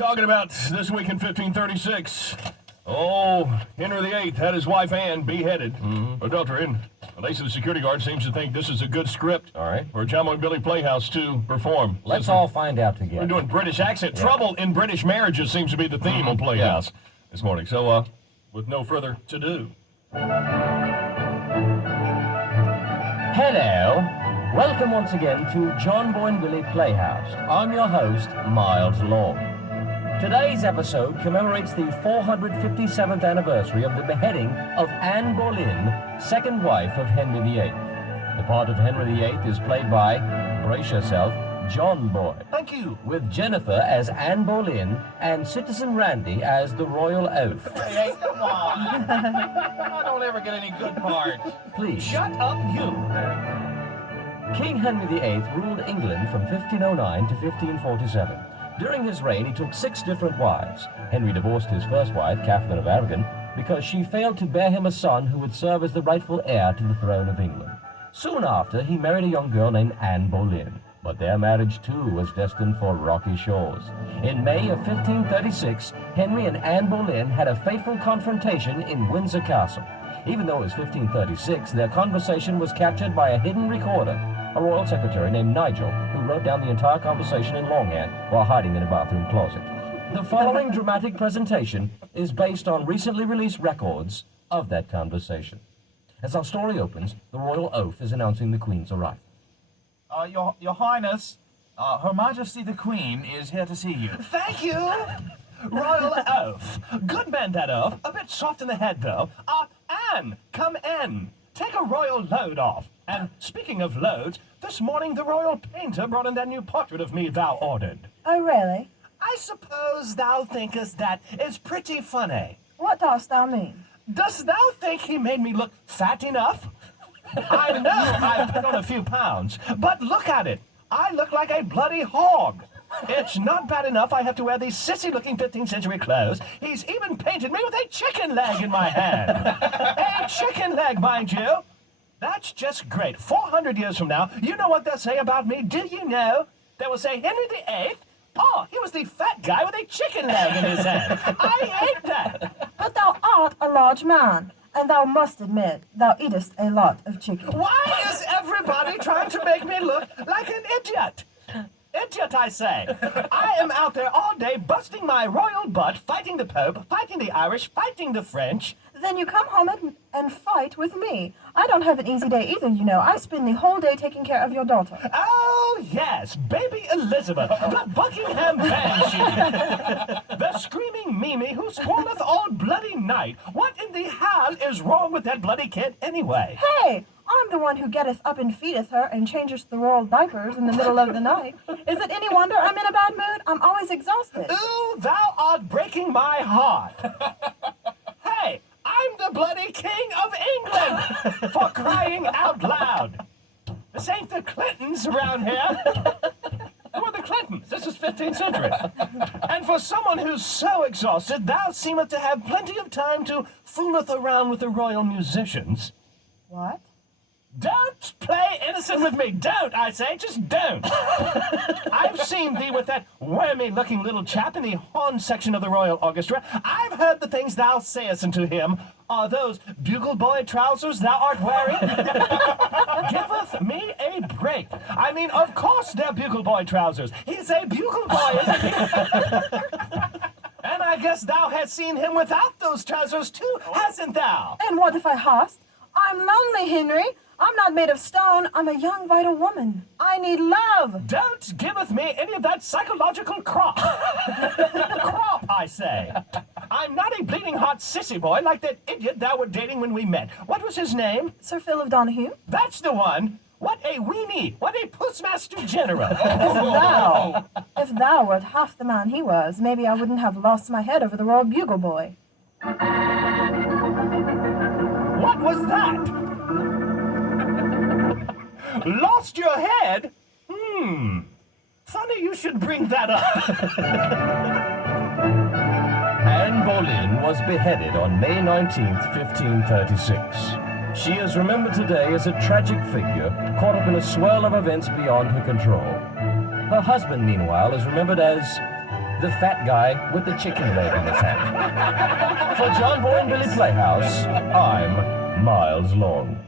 Talking about this week in 1536. Oh, Henry VIII had his wife Anne beheaded for adultery. And they say the security guard seems to think this is a good script for John Boy and Billy Playhouse to perform. Let's all find out together. We're doing British accent. Yeah. Trouble in British marriages seems to be the theme on Playhouse this morning. So, with no further to-do. Hello. Welcome once again to John Boy and Billy Playhouse. I'm your host, Miles Long. Today's episode commemorates the 457th anniversary of the beheading of Anne Boleyn, second wife of Henry VIII. The part of Henry VIII is played by, brace yourself, John Boy. Thank you. With Jennifer as Anne Boleyn and Citizen Randy as the Royal Oaf. Hey, come on. I don't ever get any good parts. Please. Shut up, you. King Henry VIII ruled England from 1509 to 1547. During his reign, he took 6 different wives. Henry divorced his first wife, Catherine of Aragon, because she failed to bear him a son who would serve as the rightful heir to the throne of England. Soon after, he married a young girl named Anne Boleyn, but their marriage too was destined for rocky shores. In May of 1536, Henry and Anne Boleyn had a fateful confrontation in Windsor Castle. Even though it was 1536, their conversation was captured by a hidden recorder, a royal secretary named Nigel, who wrote down the entire conversation in longhand while hiding in a bathroom closet. The following dramatic presentation is based on recently released records of that conversation. As our story opens, the Royal Oaf is announcing the Queen's arrival. Your Highness, Her Majesty the Queen is here to see you. Thank you. Royal Oaf. Good man, that oaf. A bit soft in the head, though. Anne, come in. Take a royal load off. And speaking of loads, this morning the royal painter brought in that new portrait of me thou ordered. Oh, really? I suppose thou thinkest that is pretty funny. What dost thou mean? Dost thou think he made me look fat enough? I know I put on a few pounds, but look at it. I look like a bloody hog. It's not bad enough I have to wear these sissy-looking 15th century clothes. He's even painted me with a chicken leg in my hand. A chicken leg, mind you. That's just great. 400 years from now, you know what they'll say about me, do you know? They will say, Henry VIII, oh, he was the fat guy with a chicken leg in his hand. I hate that. But thou art a large man, and thou must admit thou eatest a lot of chicken. Why is everybody trying to make me look like an idiot? Idiot, I say. I am out there all day busting my royal butt, fighting the Pope, fighting the Irish, fighting the French. Then you come home and fight with me. I don't have an easy day either, you know. I spend the whole day taking care of your daughter. Oh, yes, baby Elizabeth, the Buckingham Banshee. The screaming Mimi who squalleth all bloody night. What in the hell is wrong with that bloody kid anyway? Hey, I'm the one who getteth up and feedeth her and changeth the royal diapers in the middle of the night. Is it any wonder I'm in a bad mood? I'm always exhausted. Ooh, thou art breaking my heart. Hey, I'm the bloody king of England, for crying out loud. This ain't the Clintons around here. Who are the Clintons? This is 15th century. And for someone who's so exhausted, thou seemeth to have plenty of time to fooleth around with the royal musicians. What? Don't play innocent with me. Don't, I say. Just don't. I've seen thee with that wormy-looking little chap in the horn section of the Royal Orchestra. I've heard the things thou sayest unto him. Are those bugle boy trousers thou art wearing? Giveth me a break. I mean, of course they're bugle boy trousers. He's a bugle boy, isn't he? And I guess thou hast seen him without those trousers too, hasn't thou? And what if I hast? I'm lonely, Henry. I'm not made of stone. I'm a young, vital woman. I need love. Don't giveth me any of that psychological crop. Crop, I say. I'm not a bleeding hot sissy boy like that idiot thou were dating when we met. What was his name? Sir Philip Donahue? That's the one. What a weenie. What a postmaster general. If thou wert half the man he was, maybe I wouldn't have lost my head over the Royal Bugle Boy. What was that? Lost your head? Funny you should bring that up. Anne Boleyn was beheaded on May 19th, 1536. She is remembered today as a tragic figure caught up in a swirl of events beyond her control. Her husband, meanwhile, is remembered as the fat guy with the chicken leg in his hand. For John Boy and Billy Playhouse, I'm Miles Long.